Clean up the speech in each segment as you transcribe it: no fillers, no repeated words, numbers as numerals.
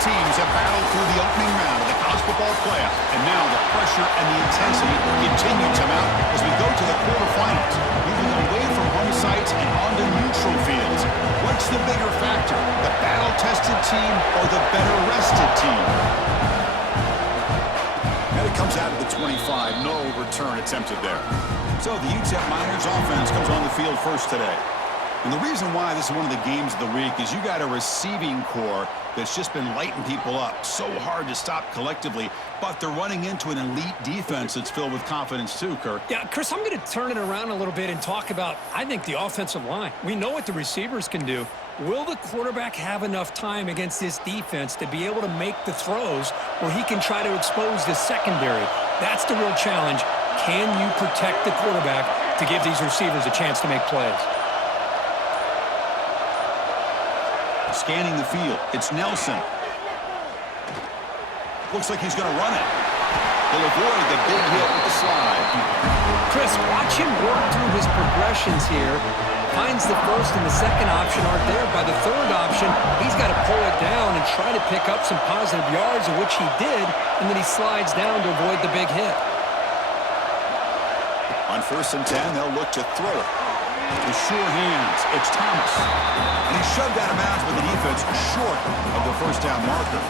teams have battled through the opening round of the college football playoff, and now the pressure and the intensity continue to mount as we go to the quarterfinals, moving away from home sites and onto neutral fields. What's the bigger factor, the battle-tested team or the better-rested team? And it comes out of the 25, no return attempted there. So the UTEP Miners offense comes on the field first today. And the reason why this is one of the games of the week is you got a receiving core that's just been lighting people up. So hard to stop collectively, but they're running into an elite defense that's filled with confidence too, Kirk. Yeah, Chris, I'm going to turn it around a little bit and talk about, I think, the offensive line. We know what the receivers can do. Will the quarterback have enough time against this defense to be able to make the throws where he can try to expose the secondary? That's the real challenge. Can you protect the quarterback to give these receivers a chance to make plays? Scanning the field, it's Nelson. Looks like he's going to run it. He'll avoid the big hit with the slide. Chris, watch him work through his progressions here. Finds the first and the second option aren't there. By the third option, he's got to pull it down and try to pick up some positive yards, of which he did, and then he slides down to avoid the big hit. On 1st and 10, they'll look to throw it. With sure hands, it's Thomas. And he shoved out of bounds with the defense short of the first down marker.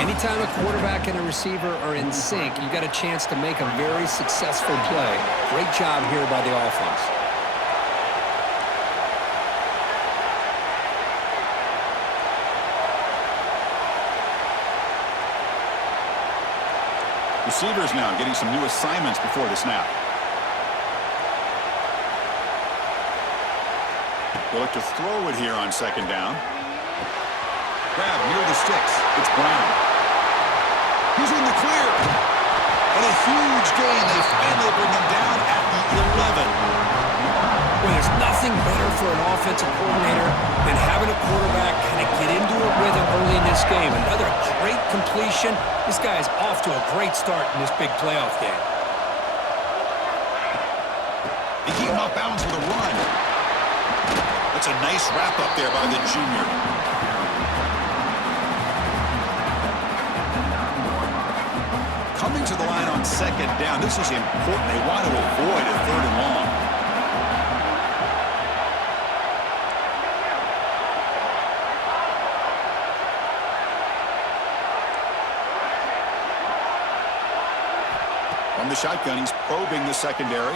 Anytime a quarterback and a receiver are in sync, you got a chance to make a very successful play. Great job here by the offense. Receivers now getting some new assignments before the snap. They'll look to throw it here on 2nd down. Grab near the sticks. It's Brown. He's in the clear. And a huge gain. They finally bring him down at the 11. Well, there's nothing better for an offensive coordinator than having a quarterback kind of get into a rhythm early in this game. Another great completion. This guy is off to a great start in this big playoff game. They keep him off balance with a run. That's a nice wrap up there by the junior. Coming to the line on 2nd down. This is important. They want to avoid a 3rd and long. From the shotgun, he's probing the secondary.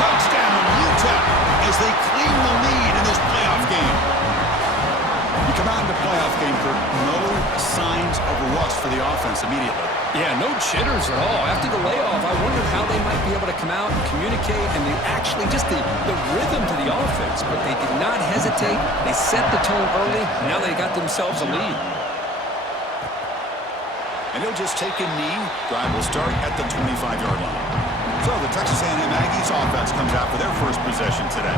Touchdown, UTEP, as they claim the lead in this playoff game. You come out in the playoff game, Kirk, no signs of rust for the offense immediately. Yeah, no jitters at all. After the layoff, I wondered how they might be able to come out and communicate and actually just the rhythm to the offense. But they did not hesitate. They set the tone early. Now they got themselves a lead. And he'll just take a knee. Drive will start at the 25-yard line. So the Texas A&M Aggies offense comes out for their first possession today.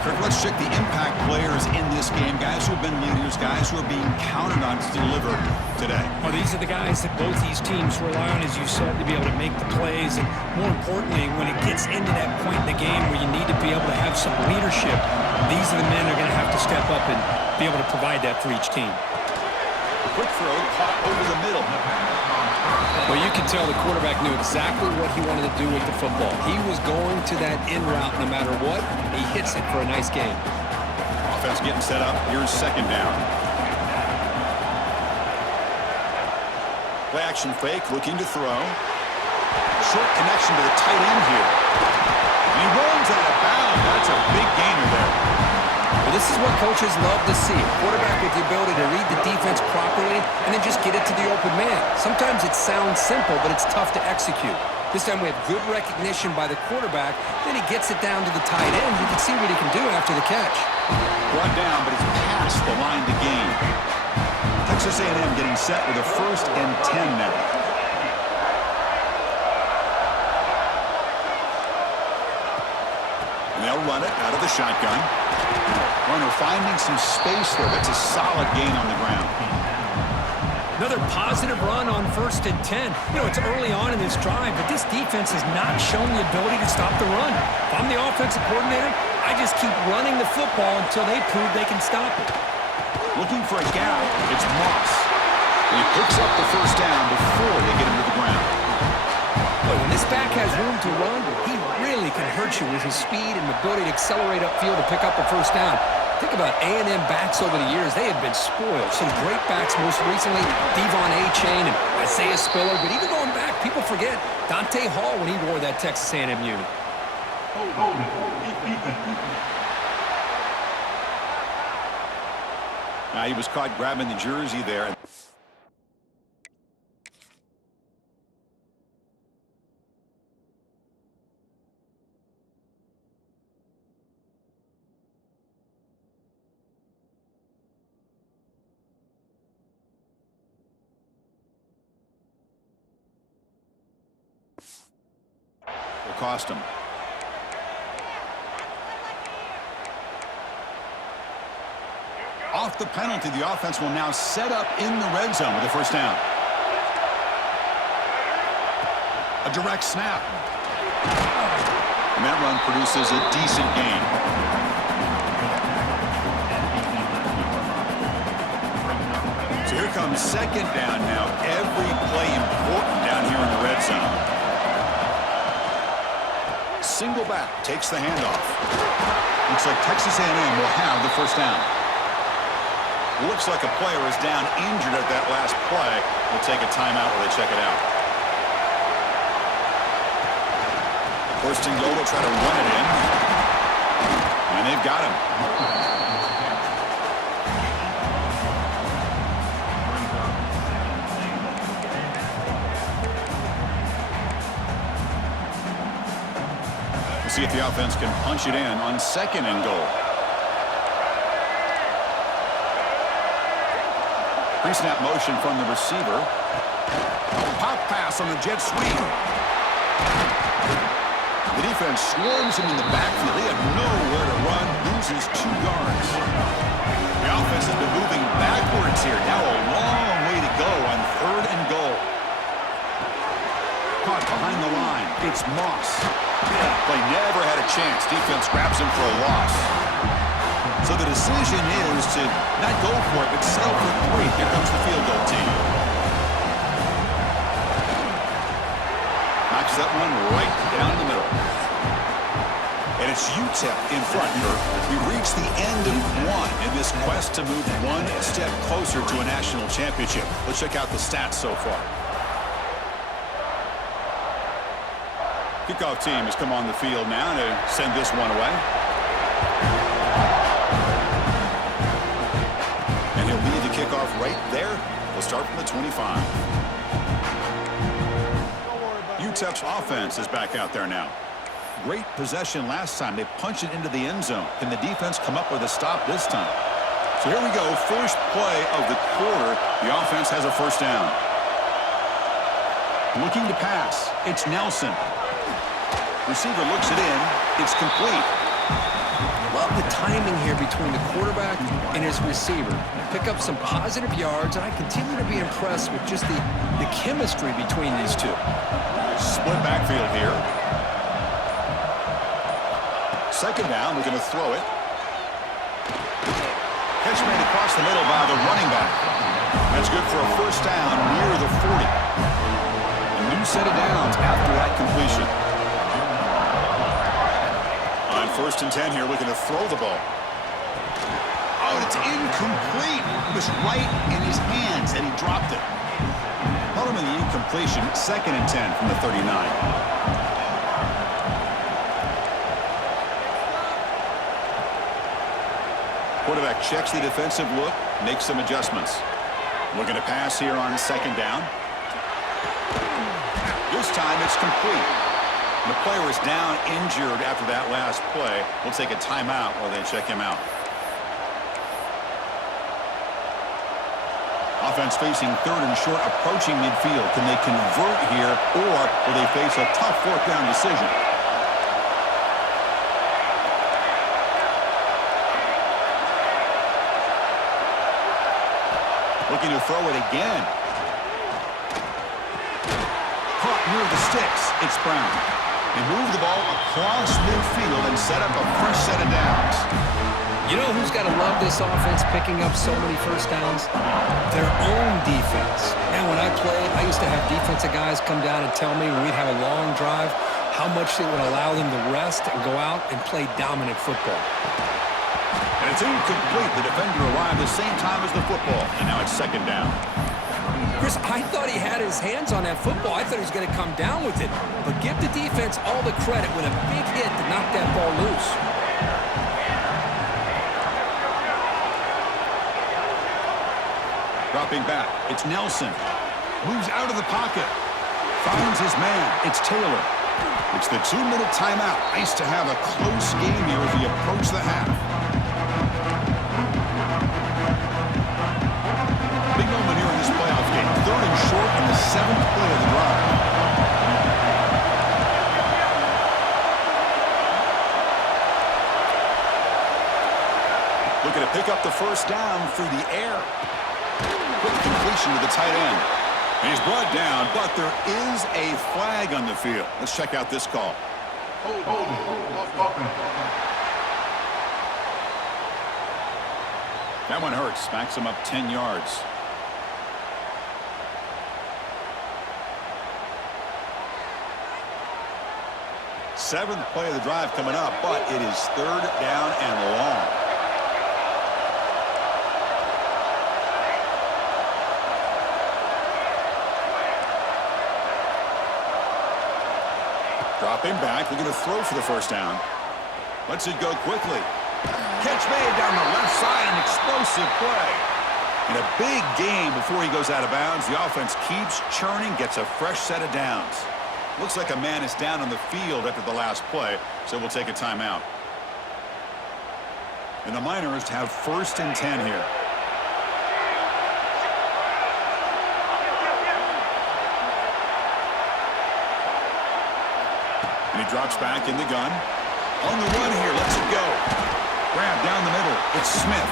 Kirk, let's check the impact players in this game. Guys who have been leaders, guys who are being counted on to deliver today. Well, these are the guys that both these teams rely on, as you said, to be able to make the plays. And more importantly, when it gets into that point in the game where you need to be able to have some leadership, these are the men that are going to have to step up and be able to provide that for each team. Quick throw, caught over the middle. Well, you can tell the quarterback knew exactly what he wanted to do with the football. He was going to that in route no matter what. He hits it for a nice gain. Offense getting set up. Here's 2nd down. Play action fake, looking to throw. Short connection to the tight end here. And he runs out of bounds. That's a big gainer there. Well, this is what coaches love to see. A quarterback with the ability to read the defense properly and then just get it to the open man. Sometimes it sounds simple, but it's tough to execute. This time we have good recognition by the quarterback. Then he gets it down to the tight end. You can see what he can do after the catch. Brought down, but it's past the line to gain. Texas A&M getting set with a 1st and 10 now. And they'll run it out of the shotgun. Runner finding some space there. That's a solid gain on the ground. Another positive run on 1st and 10. You know, it's early on in this drive, but this defense has not shown the ability to stop the run. If I'm the offensive coordinator, I I just keep running the football until they prove they can stop it. Looking for a gap. It's Moss. And he picks up the first down before they get him to the ground. But when this back has room to run, he really can hurt you with his speed and ability to accelerate upfield to pick up a first down. Think about A&M backs over the years. They have been spoiled. Some great backs, most recently, Devon A-Chain and Isaiah Spiller. But even going back, people forget Dante Hall when he wore that Texas A&M unit. Now he was caught grabbing the jersey there. Will cost him. Off the penalty, the offense will now set up in the red zone with the first down. A direct snap. And that run produces a decent gain. So here comes second down now. Every play important down here in the red zone. Single back takes the handoff. Looks like Texas A&M will have the first down. Looks like a player is down injured at that last play. We'll take a timeout while they check it out. First and goal, they'll try to run it in. And they've got him. We'll see if the offense can punch it in on second and goal. Pre-snap motion from the receiver. Pop pass on the jet sweep. The defense swarms him in the backfield. They have nowhere to run. Loses 2 yards. The offense has been moving backwards here. Now a long way to go on third and goal. Caught behind the line. It's Moss. Play never had a chance. Defense grabs him for a loss. So the decision is to not go for it, but settle for 3. Here comes the field goal team. Knocks that one right down the middle. And it's UTEP in front here. We've reached the end of 1 in this quest to move 1 step closer to a national championship. Let's check out the stats so far. Kickoff team has come on the field now to send this one away. Kickoff right there. We'll start from the 25. UTEP's offense is back out there now. Great possession last time. They punched it into the end zone. Can the defense come up with a stop this time? So here we go. First play of the quarter. The offense has a first down. Looking to pass. It's Nelson. Receiver looks it in. It's complete. Love the timing here between the quarterback and his receiver. Pick up some positive yards, and I continue to be impressed with just the chemistry between these two. Split backfield here. Second down, we're going to throw it. Catch made across the middle by the running back. That's good for a first down near the 40. A new set of downs after that completion. On first and 10 here, looking to throw the ball. Oh, it's incomplete. It was right in his hands, and he dropped it. Call him in the incompletion. Second and 10 from the 39. Quarterback checks the defensive look, makes some adjustments. Looking to pass here on second down. This time it's complete. The player is down injured after that last play. We'll take a timeout while they check him out. Offense facing third and short, approaching midfield. Can they convert here, or will they face a tough fourth down decision? Looking to throw it again. Caught near the sticks. It's Brown. They move the ball across midfield and set up a fresh set of downs. You know who's got to love this offense picking up so many first downs? Their own defense. Man, when I played, I used to have defensive guys come down and tell me when we'd have a long drive how much it would allow them to rest and go out and play dominant football. And it's incomplete. The defender arrived the same time as the football, and now it's second down. Chris, I thought he had his hands on that football. I thought he was going to come down with it. But give the defense all the credit with a big hit to knock that ball loose. Dropping back, it's Nelson. Moves out of the pocket. Finds his man. It's Taylor. It's the 2-minute timeout. Nice to have a close game here as we approach the half. Big moment here in this playoff game. 3rd and short in the 7th play of the drive. Looking to pick up the first down through the air. Quick completion to the tight end. And he's brought down, but there is a flag on the field. Let's check out this call. That one hurts. Smacks him up 10 yards. Seventh play of the drive coming up, but it is 3rd down and long. Dropping back, looking to throw for the first down. Lets it go quickly. Catch made down the left side, an explosive play. And a big game before he goes out of bounds. The offense keeps churning, gets a fresh set of downs. Looks like a man is down on the field after the last play, so we'll take a timeout. And the Miners have 1st and 10 here. And he drops back in the gun. On the run here, lets it go. Grab down the middle. It's Smith.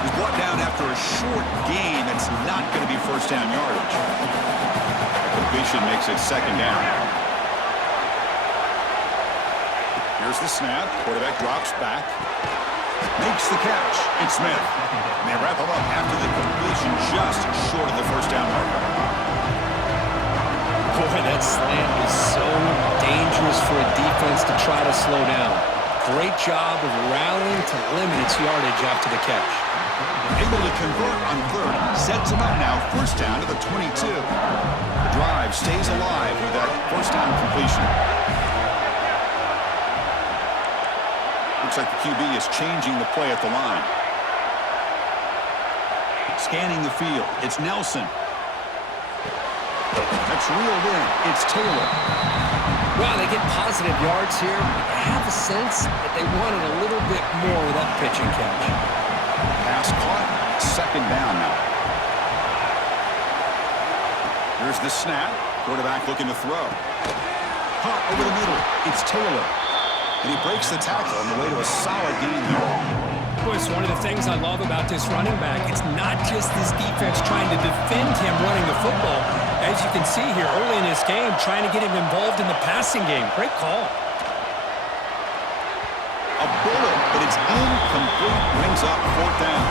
He's brought down after a short gain that's not going to be first down yardage. The completion makes it second down. Here's the snap. Quarterback drops back. Makes the catch. It's Smith. And they wrap him up after the completion just short of the first down marker. Boy, that slant is so dangerous for a defense to try to slow down. Great job of rallying to limit its yardage after the catch. Able to convert on 3rd. Sets him up now. First down to the 22. The drive stays alive with that first down completion. Looks like the QB is changing the play at the line. Scanning the field. It's Nelson. That's reeled in. It's Taylor. Wow, they get positive yards here. I have a sense that they wanted a little bit more with that pitch and catch. Pass caught. Second down now. Here's the snap. Quarterback looking to throw. Hot over the middle. It's Taylor. And he breaks the tackle on the way to a solid gain there. Boy, it's one of the things I love about this running back. It's not just this defense trying to defend him running the football. As you can see here early in this game, trying to get him involved in the passing game. Great call. A bullet, but it's incomplete. Brings up 4th down.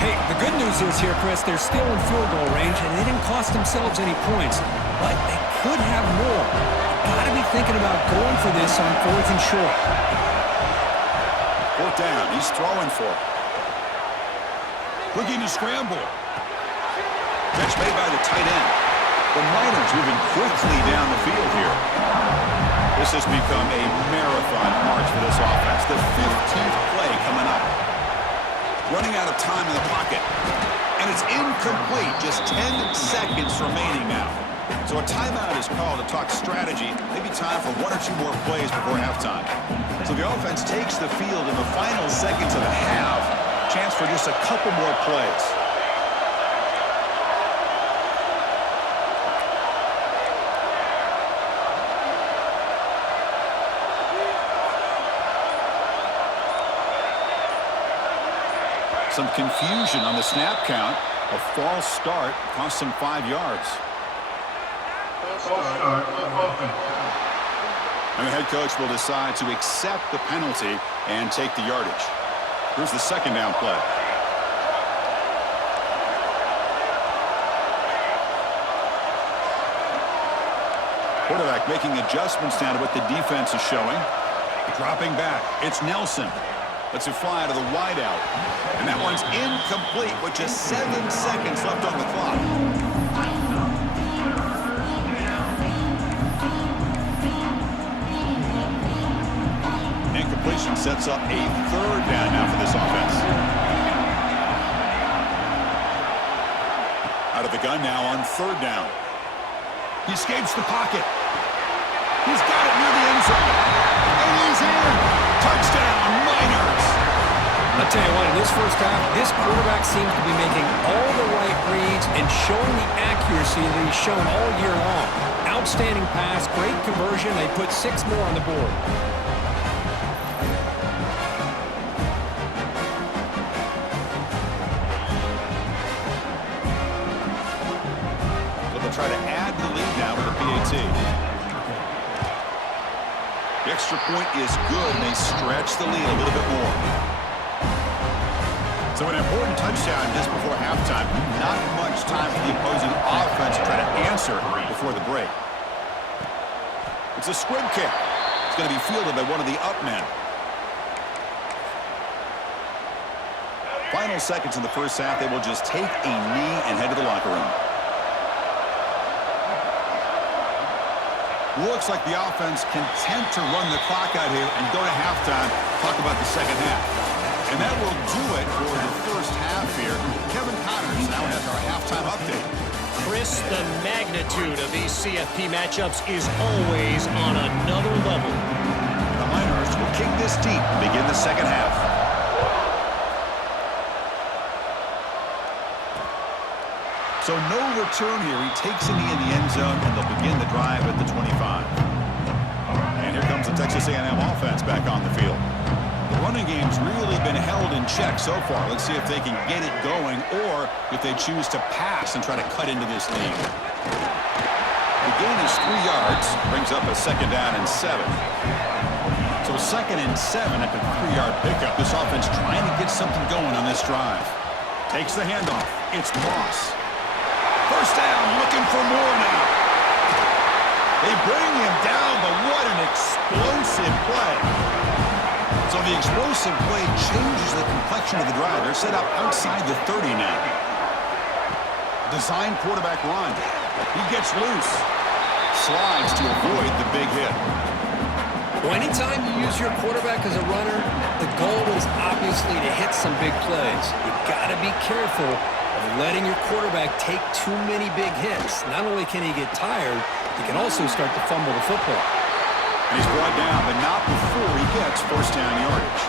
Hey, the good news is here, Chris, they're still in field goal range, and they didn't cost themselves any points. But they could have more. Got to be thinking about going for this on 4th and short. 4th down. He's throwing for it. Looking to scramble. Catch made by the tight end. The Miners moving quickly down the field here. This has become a marathon march for this offense. The 15th play coming up. Running out of time in the pocket. And it's incomplete. Just 10 seconds remaining now. So a timeout is called to talk strategy. Maybe time for 1 or 2 more plays before halftime. So the offense takes the field in the final seconds of the half. Chance for just a couple more plays. Some confusion on the snap count. A false start cost them 5 yards. And the head coach will decide to accept the penalty and take the yardage. Here's the second down play. Quarterback making adjustments now to what the defense is showing. Dropping back. It's Nelson. Lets it fly to the wideout. And that one's incomplete with just 7 seconds left on the clock. Incompletion sets up a third down now for this offense. Out of the gun now on third down. He escapes the pocket. He's got it near the end zone. And he's in. Touchdown, Miners. I'll tell you what, in this first half, this quarterback seems to be making all the right reads and showing the accuracy that he's shown all year long. Outstanding pass, great conversion. They put 6 more on the board. So they'll try to add the lead now with the PAT. The extra point is good, and they stretch the lead a little bit more. So an important touchdown just before halftime. Not much time for the opposing offense to try to answer before the break. It's a squib kick. It's going to be fielded by one of the up men. Final seconds in the first half. They will just take a knee and head to the locker room. Looks like the offense content to run the clock out here and go to halftime. Talk about the second half. And that will do it for the first half here. Kevin Connors now has our halftime update. Chris, the magnitude of these CFP matchups is always on another level. The Miners will kick this deep to begin the second half. So no return here. He takes a knee in the end zone, and they'll begin the drive at the 25. And here comes the Texas A&M offense back on the field. The running game's really been held in check so far. Let's see if they can get it going or if they choose to pass and try to cut into this lead. The gain is 3 yards, brings up a second down and 7. So second and 7 at the 3-yard pickup. This offense trying to get something going on this drive. Takes the handoff. It's Moss. First down, looking for more now. They bring him down, but what an explosive play. So the explosive play changes the complexion of the drive. They're set up outside the 30 now. Design quarterback run. He gets loose. Slides to avoid the big hit. Well, anytime you use your quarterback as a runner, the goal is obviously to hit some big plays. You've got to be careful of letting your quarterback take too many big hits. Not only can he get tired, he can also start to fumble the football. And he's brought down, but not before he gets first down yardage.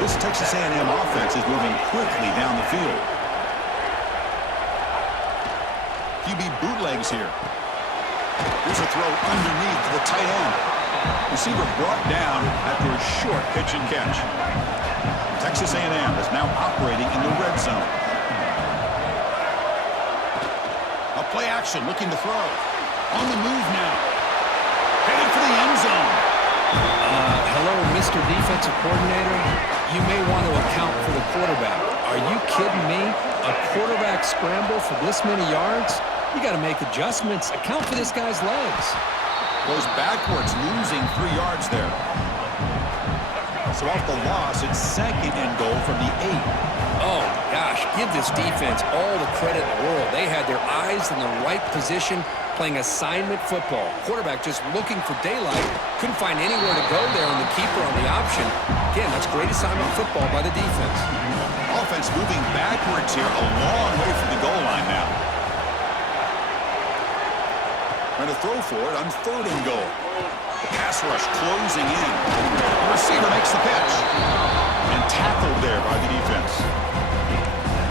This Texas A&M offense is moving quickly down the field. QB bootlegs here. Here's a throw underneath to the tight end. Receiver brought down after a short pitch and catch. Texas A&M is now operating in the red zone. A play action, looking to throw. On the move now. Headed for the end zone. Hello, Mr. Defensive Coordinator. You may want to account for the quarterback. Are you kidding me? A quarterback scramble for this many yards? You got to make adjustments. Account for this guy's legs. Goes backwards, losing 3 yards there. So off the loss, it's second and goal from the 8. Oh, gosh, give this defense all the credit in the world. They had their eyes in the right position, playing assignment football. Quarterback just looking for daylight. Couldn't find anywhere to go there on the keeper on the option. Again, that's great assignment football by the defense. Offense moving backwards here, a long way from the goal line now. Trying to throw for it on third and goal. The pass rush closing in. The receiver makes the pitch. And tackled there by the defense.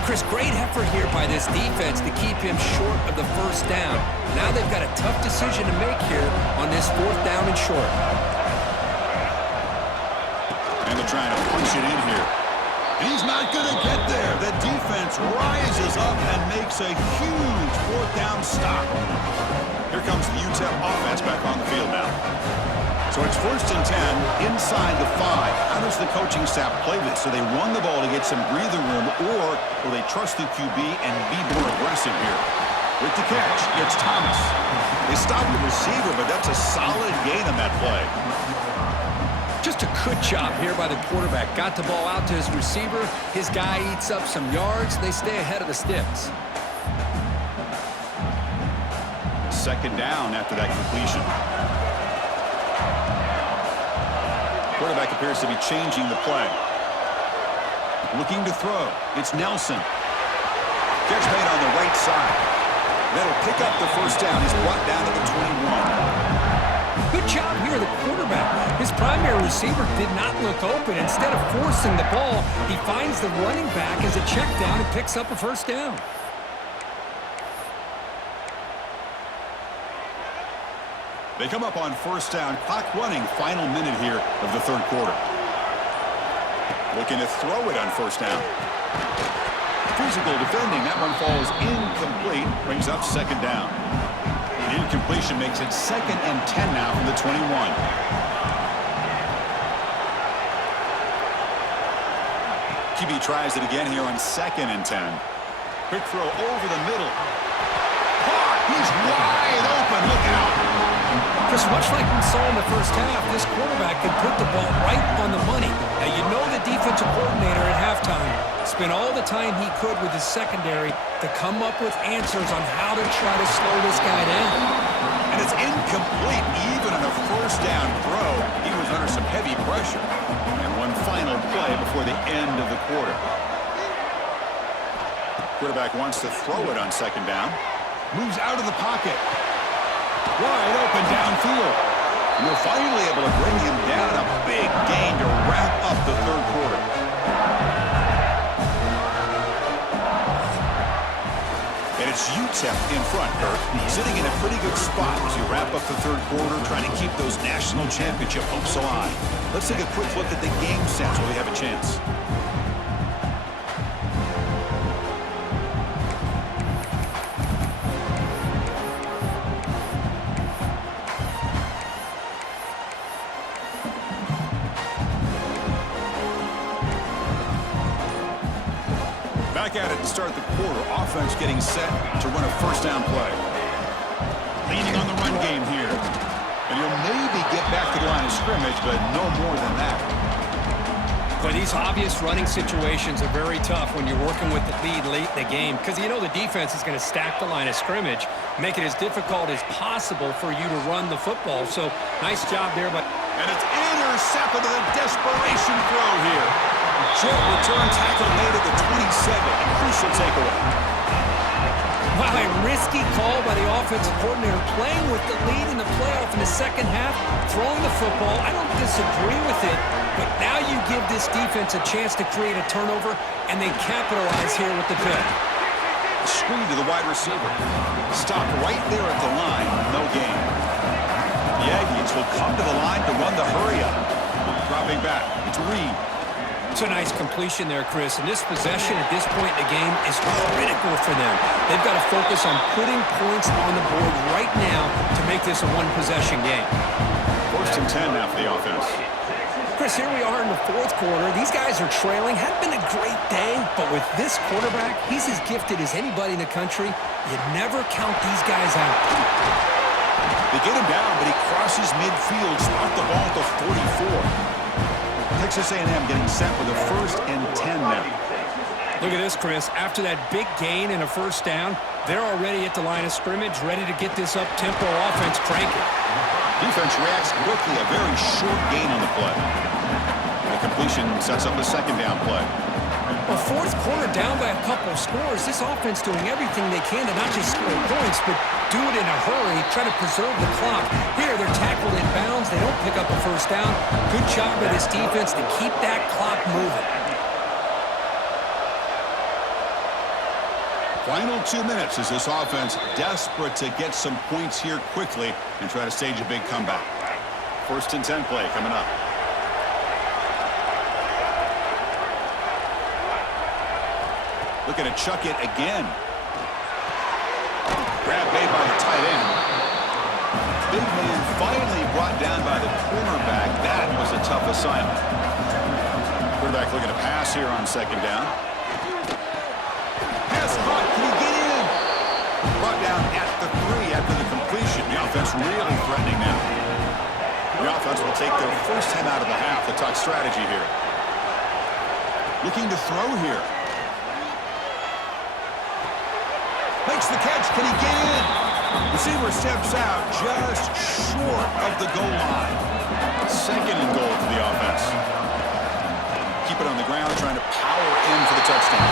Chris, great effort here by this defense to keep him short of the first down. Now they've got a tough decision to make here on this 4th down and short. And they're trying to punch it in here. And he's not going to get there. The defense rises up and makes a huge 4th down stop. Here comes the UTEP offense back on the field now. So it's 1st and 10 inside the 5. How does the coaching staff play this? So they run the ball to get some breather room, or will they trust the QB and be more aggressive here? With the catch, it's Thomas. They stopped the receiver, but that's a solid gain on that play. Just a good job here by the quarterback. Got the ball out to his receiver. His guy eats up some yards. They stay ahead of the sticks. 2nd down after that completion. Quarterback appears to be changing the play. Looking to throw. It's Nelson. Catch made on the right side. That'll pick up the 1st down. He's brought down to the 21. Good job here, the quarterback. His primary receiver did not look open. Instead of forcing the ball, he finds the running back as a check down and picks up a 1st down. They come up on 1st down. Clock running. Final minute here of the 3rd quarter. Looking to throw it on 1st down. Physical defending. That one falls incomplete. Brings up 2nd down. The incompletion makes it 2nd and 10 now from the 21. QB tries it again here on 2nd and 10. Quick throw over the middle. Caught. He's wide open. Look out. Chris, much like we saw in the 1st half, this quarterback can put the ball right on the money. Now, you know the defensive coordinator at halftime spent all the time he could with his secondary to come up with answers on how to try to slow this guy down. And it's incomplete. Even on a 1st down throw, he was under some heavy pressure. And one final play before the end of the quarter. Quarterback wants to throw it on 2nd down. Moves out of the pocket. Wide open downfield. We're finally able to bring him down. A big gain to wrap up the 3rd quarter. And it's UTEP in front, Kirk. Sitting in a pretty good spot as you wrap up the 3rd quarter, trying to keep those national championship hopes alive. Let's take a quick look at the game stats while we have a chance. Back at it to start the quarter. Offense getting set to run a 1st down play. Leaning on the run game here. And he'll maybe get back to the line of scrimmage, but no more than that. But these obvious running situations are very tough when you're working with the lead late in the game, because you know the defense is going to stack the line of scrimmage, make it as difficult as possible for you to run the football. So nice job there. And it's intercepted to the desperation throw here. Short return tackle made at the 27. A crucial takeaway. Wow, a risky call by the offensive coordinator, playing with the lead in the playoff in the 2nd half, throwing the football. I don't disagree with it, but now you give this defense a chance to create a turnover, and they capitalize here with the pick. Screen to the wide receiver. Stop right there at the line. No gain. The Aggies will come to the line to run the hurry-up. Dropping back. It's Reed. It's a nice completion there, Chris. And this possession at this point in the game is critical for them. They've got to focus on putting points on the board right now to make this a one-possession game. 1st and 10 now for the offense. Chris, here we are in the 4th quarter. These guys are trailing. Hadn't been a great day, but with this quarterback, he's as gifted as anybody in the country. You never count these guys out. They get him down, but he crosses midfield, spot the ball at the 44. Texas A&M getting set with a 1st and 10 now. Look at this, Chris. After that big gain and a 1st down, they're already at the line of scrimmage, ready to get this up-tempo offense cranking. Defense reacts quickly. A very short gain on the play. The completion sets up a 2nd down play. Well, 4th quarter down by a couple of scores. This offense doing everything they can to not just score points, but do it in a hurry, try to preserve the clock. Here, they're tackled in bounds. They don't pick up a 1st down. Good job by this defense to keep that clock moving. Final 2 minutes as this offense desperate to get some points here quickly and try to stage a big comeback. 1st and 10 play coming up. Looking to chuck it again. Grab made by the tight end. Big man finally brought down by the quarterback. assignment. Quarterback looking to pass here on second down. Pass caught. Can he get in? Brought down at the 3 after the completion. The offense really threatening now. The offense will take their first 10 out of the half. The talk strategy here. Looking to throw here. Makes the catch. Can he get in? Receiver steps out just short of the goal line. Second and goal for the offense. Keep it on the ground, trying to power in for the touchdown.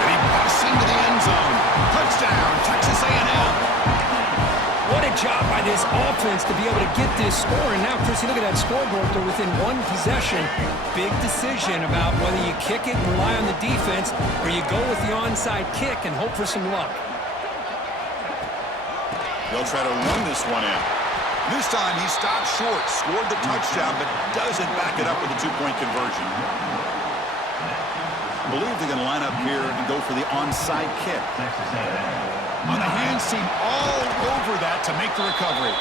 And he busts into the end zone. Touchdown, Texas A&M. What a job by this offense to be able to get this score. And now, Chrissy, look at that scoreboard. They're within one possession. Big decision about whether you kick it and rely on the defense or you go with the onside kick and hope for some luck. They'll try to run this one in. This time he stopped short, scored the touchdown, but doesn't back it up with a 2-point conversion. I believe they're going to line up here and go for the onside kick. On the hands team, all over that to make the recovery.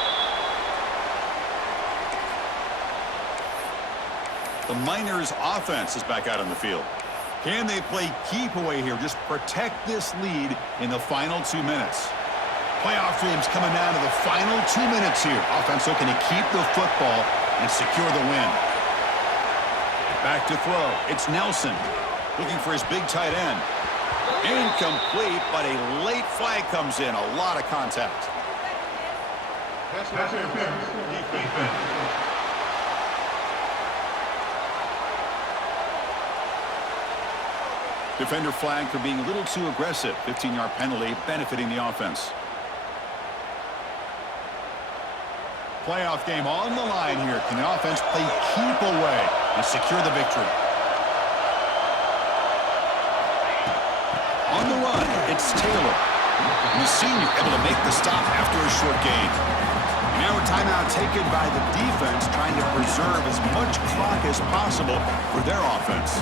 The Miners offense is back out on the field. Can they play keep away here? Just protect this lead in the final 2 minutes. Playoff dreams coming down to the final 2 minutes here. Offense looking to keep the football and secure the win. Back to throw. It's Nelson looking for his big tight end. Incomplete, but a late flag comes in. A lot of contact. Defender flag for being a little too aggressive. 15-yard penalty benefiting the offense. Playoff game on the line here. Can the offense play keep away and secure the victory? On the run, it's Taylor. And the senior able to make the stop after a short gain. And now a timeout taken by the defense, trying to preserve as much clock as possible for their offense.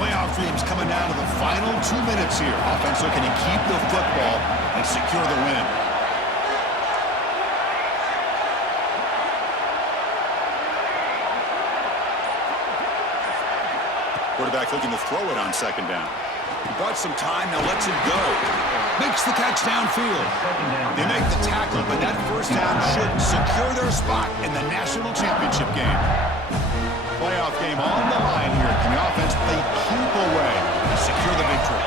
Playoff dreams coming down to the final 2 minutes here. Offense looking to keep the football and secure the win. Quarterback looking to throw it on second down. He bought some time, now lets it go. Makes the catch downfield. They make the tackle, but that first down should secure their spot in the national championship game. Playoff game on the line here. Can the offense play keep away and secure the victory?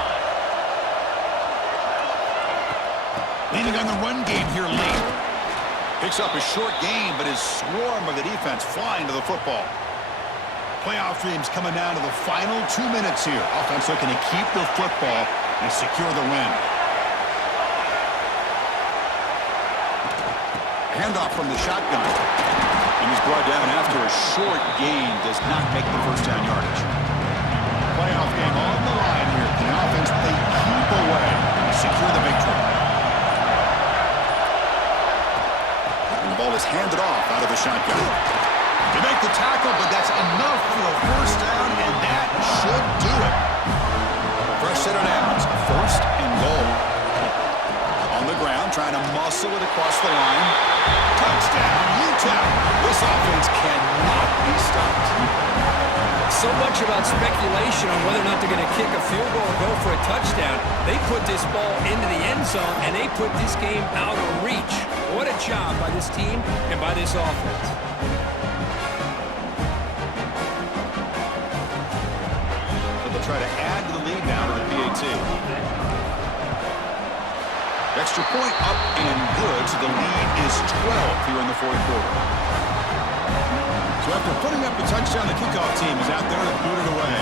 Leaning on the run game here late. Picks up a short gain, but his swarm of the defense flying to the football. Playoff dreams coming down to the final 2 minutes here. Offense looking to keep the football and secure the win. Handoff from the shotgun. And he's brought down after a short gain. Does not make the first down yardage. Playoff game on the line here. Can the offense play keep away and secure the victory? And the ball is handed off out of the shotgun. They make the tackle, but that's enough for a first down, and that should do it. Fresh set of downs, first and goal. On the ground, trying to muscle it across the line. Touchdown, UTEP. This offense cannot be stopped. So much about speculation on whether or not they're going to kick a field goal or go for a touchdown. They put this ball into the end zone, and they put this game out of reach. What a job by this team and by this offense. Try to add to the lead now to the PAT. Extra point up and good, so the lead is 12 here in the fourth quarter. So after putting up the touchdown, the kickoff team is out there to boot it away.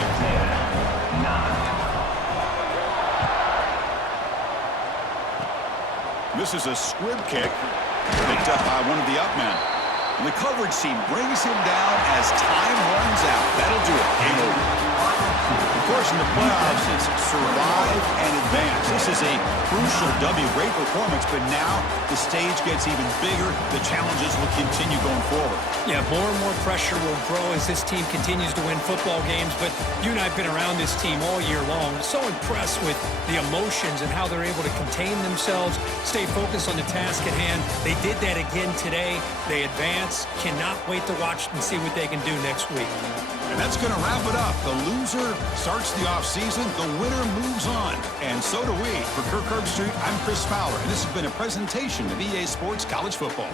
This is a squib kick picked up by one of the up men. And the coverage team brings him down as time runs out. That'll do it. Game over. Of course, in the playoffs, it's survive and advance. This is a crucial W. Great performance, but now the stage gets even bigger. The challenges will continue going forward. Yeah, more and more pressure will grow as this team continues to win football games, but you and I have been around this team all year long. So impressed with the emotions and how they're able to contain themselves, stay focused on the task at hand. They did that again today. They advance. defense. Cannot wait to watch and see what they can do next week. And that's going to wrap it up. The loser starts the offseason. The winner moves on. And so do we. For Kirk Herbstreit, I'm Chris Fowler, and this has been a presentation of EA Sports College Football.